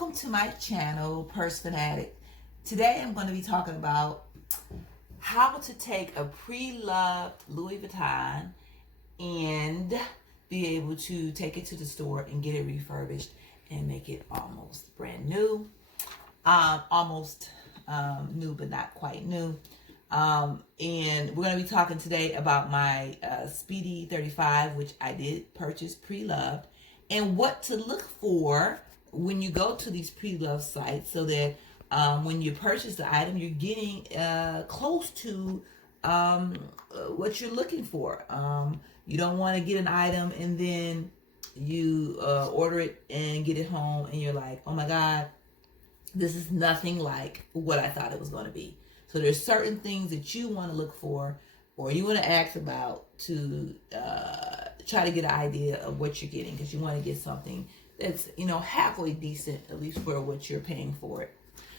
Welcome to my channel, Purse Fanatic. Today I'm going to be talking about how to take a pre-loved Louis Vuitton and be able to take it to the store and get it refurbished and make it almost brand new. Almost new but not quite new. And we're going to be talking today about my Speedy 35, which I did purchase pre-loved, and what to look for when you go to these pre-loved sites so that when you purchase the item, you're getting close to what you're looking for. You don't want to get an item and then you order it and get it home and you're like, oh my God, this is nothing like what I thought it was going to be. So there's certain things that you want to look for or you want to ask about to try to get an idea of what you're getting, because you want to get something that's, halfway decent, at least for what you're paying for it.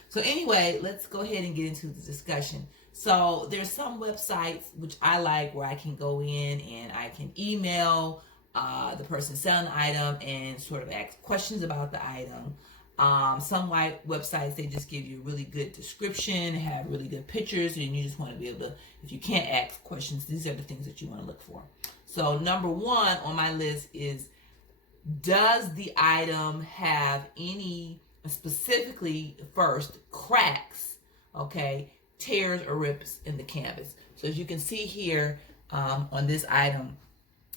So anyway, let's go ahead and get into the discussion. So there's some websites which I like where I can go in and I can email the person selling the item and sort of ask questions about the item. Some websites, they just give you a really good description, have really good pictures, and you just want to be able to, if you can't ask questions, these are the things that you want to look for. So number one on my list is, does the item have any, specifically first, cracks, okay, tears or rips in the canvas? So as you can see here on this item,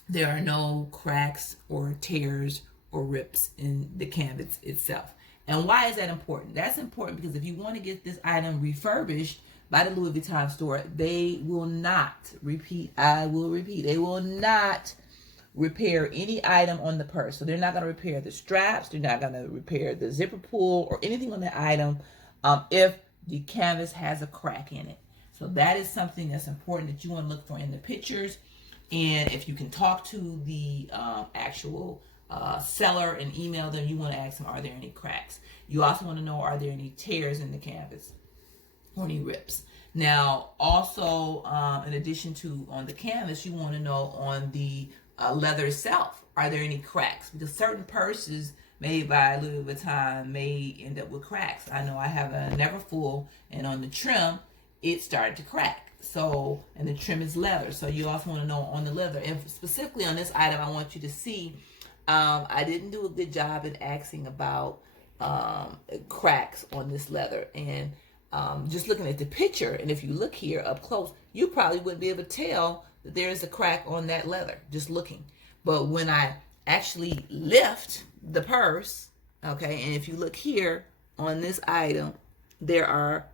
there are no cracks or tears or rips in the canvas itself. And why is that important? That's important because if you want to get this item refurbished by the Louis Vuitton store, they will not, I will repeat, they will not repair any item on the purse. So they're not going to repair the straps, they're not going to repair the zipper pull or anything on the item if the canvas has a crack in it. So that is something that's important that you want to look for in the pictures. And if you can talk to the actual seller and email them, you want to ask them, are there any cracks? You also want to know, are there any tears in the canvas or any rips? Now, also, in addition to on the canvas, you want to know on the leather itself, are there any cracks? Because certain purses made by Louis Vuitton may end up with cracks. I know I have a Neverfull, and on the trim, it started to crack. So, and the trim is leather. So you also want to know on the leather. And specifically on this item, I want you to see, I didn't do a good job in asking about cracks on this leather. And just looking at the picture, and if you look here up close, you probably wouldn't be able to tell that there is a crack on that leather, just looking. But when I actually lift the purse, okay, and if you look here on this item, there are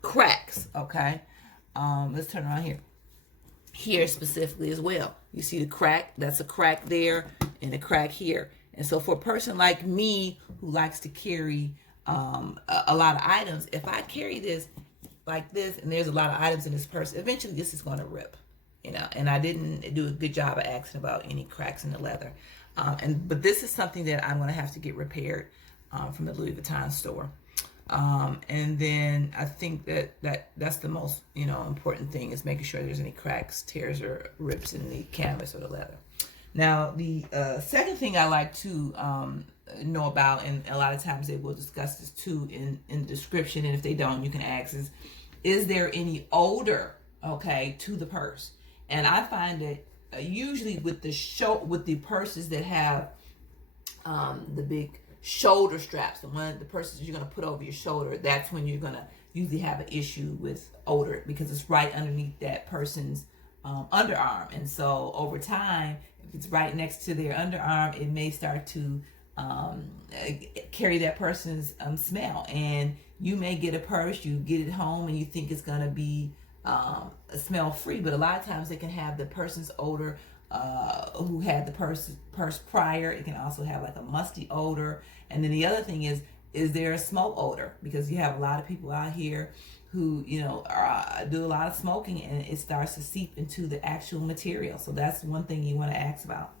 cracks, okay? Let's turn around here. Here specifically as well. You see the crack? That's a crack there and a crack here. And so for a person like me who likes to carry a lot of items, if I carry this like this and there's a lot of items in this purse, eventually this is going to rip, and I didn't do a good job of asking about any cracks in the leather. But this is something that I'm going to have to get repaired from the Louis Vuitton store. And then I think that's the most, important thing, is making sure there's any cracks, tears, or rips in the canvas or the leather. Now, the second thing I like to know about, and a lot of times they will discuss this too in the description, and if they don't, you can ask, is there any odor, okay, to the purse? And I find that usually with the purses that have the big shoulder straps, the purses you're going to put over your shoulder, that's when you're going to usually have an issue with odor, because it's right underneath that person's underarm. And so over time, if it's right next to their underarm, it may start to carry that person's smell. And you may get a purse, you get it home, and you think it's going to be smell free, but a lot of times it can have the person's odor who had the purse prior. It can also have like a musty odor. And then the other thing is there a smoke odor? Because you have a lot of people out here who, do a lot of smoking, and it starts to seep into the actual material. So that's one thing you want to ask about.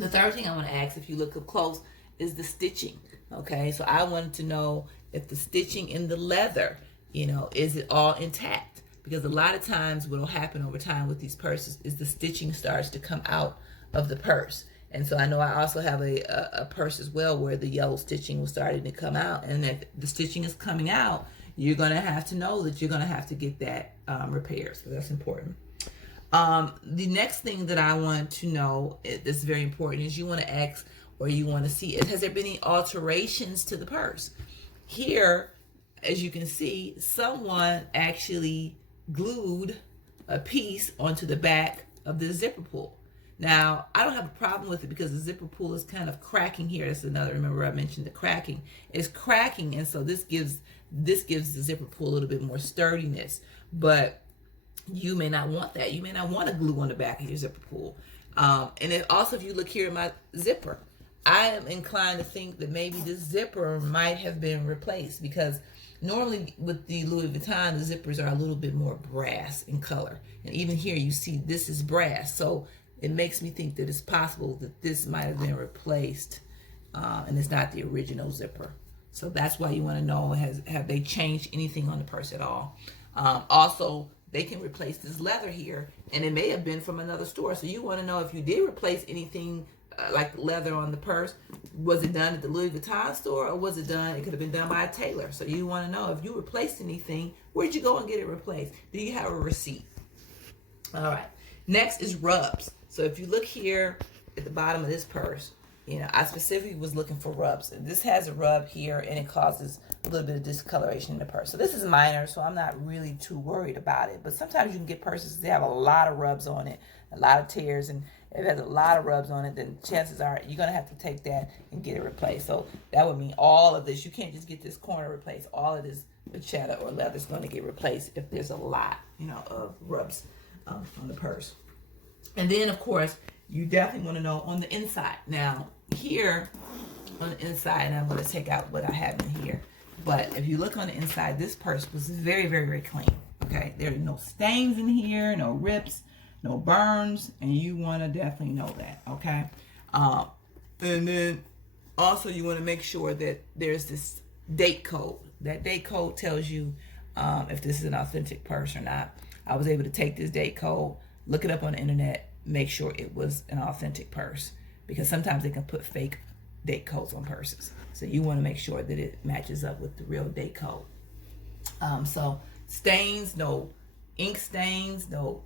The third thing I want to ask, if you look up close, is the stitching. Okay, so I wanted to know if the stitching in the leather, is it all intact? Because a lot of times what will happen over time with these purses is the stitching starts to come out of the purse. And so I know I also have a purse as well where the yellow stitching was starting to come out. And if the stitching is coming out, you're going to have to know that you're going to have to get that repaired. So that's important. The next thing that I want to know that's very important is you want to ask, or you want to see, has there been any alterations to the purse? Here, as you can see, someone actually glued a piece onto the back of the zipper pull. Now, I don't have a problem with it because the zipper pull is kind of cracking here. That's another, remember I mentioned the cracking. It's cracking, and so this gives the zipper pull a little bit more sturdiness. But you may not want that. You may not want to glue on the back of your zipper pull. And then also, if you look here at my zipper, I am inclined to think that maybe this zipper might have been replaced, because normally with the Louis Vuitton, the zippers are a little bit more brass in color. And even here you see this is brass. So it makes me think that it's possible that this might have been replaced and it's not the original zipper. So that's why you want to know, have they changed anything on the purse at all? Also, they can replace this leather here, and it may have been from another store. So you want to know if you did replace anything like leather on the purse, was it done at the Louis Vuitton store, or was it done, it could have been done by a tailor. So you want to know if you replaced anything, where'd you go and get it replaced? Do you have a receipt? All right. Next is rubs. So if you look here at the bottom of this purse, you know, I specifically was looking for rubs. This has a rub here, and it causes a little bit of discoloration in the purse. So this is minor, so I'm not really too worried about it. But sometimes you can get purses that have a lot of rubs on it, a lot of tears, and if it has a lot of rubs on it, then chances are you're going to have to take that and get it replaced. So that would mean all of this. You can't just get this corner replaced. All of this vachetta or leather is going to get replaced if there's a lot, you know, of rubs on the purse. And then, of course, you definitely want to know on the inside. Now, here on the inside, and I'm going to take out what I have in here. But if you look on the inside, this purse was very, very, very clean. Okay, there are no stains in here, no rips, no burns, and you want to definitely know that. Okay, and then also you want to make sure that there's this date code. That date code tells you if this is an authentic purse or not. I was able to take this date code, look it up on the internet, make sure it was an authentic purse, because sometimes they can put fake date codes on purses. So you want to make sure that it matches up with the real date code. So stains, no ink stains, no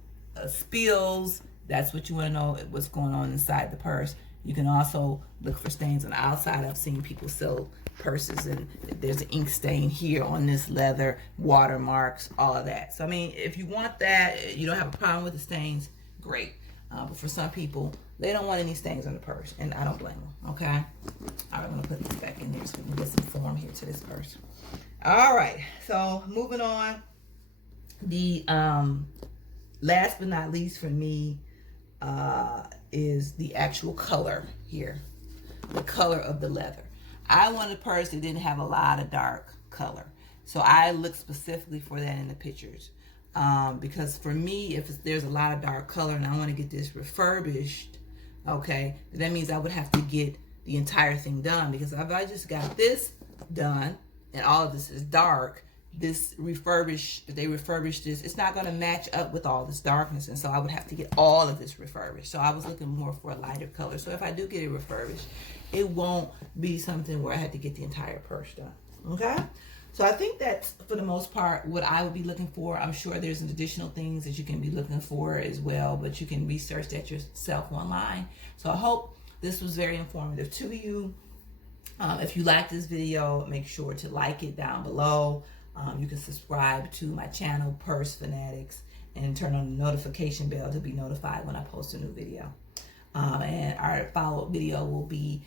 spills. That's what you want to know, what's going on inside the purse. You can also look for stains on the outside. I've seen people sell purses and there's an ink stain here on this leather, watermarks, all of that. So I mean, if you want that, you don't have a problem with the stains, great. But for some people, they don't want any stains on the purse, and I don't blame them, okay? All right, I'm going to put this back in there so we can get some form here to this purse. All right, so moving on. The last but not least for me is the actual color here, the color of the leather. I wanted a purse that didn't have a lot of dark color, so I looked specifically for that in the pictures. Because for me, if there's a lot of dark color and I want to get this refurbished, okay, that means I would have to get the entire thing done. Because if I just got this done and all of this is dark, this refurbished, if they refurbish this, it's not going to match up with all this darkness. And so I would have to get all of this refurbished. So I was looking more for a lighter color. So if I do get it refurbished, it won't be something where I had to get the entire purse done. Okay? So I think that's, for the most part, what I would be looking for. I'm sure there's additional things that you can be looking for as well, but you can research that yourself online. So I hope this was very informative to you. If you like this video, make sure to like it down below. You can subscribe to my channel, Purse Fanatics, and turn on the notification bell to be notified when I post a new video. And our follow-up video will be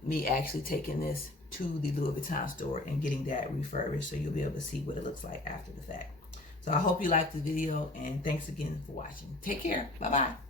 me actually taking this to the Louis Vuitton store and getting that refurbished, so you'll be able to see what it looks like after the fact. So I hope you liked the video, and thanks again for watching. Take care. Bye-bye.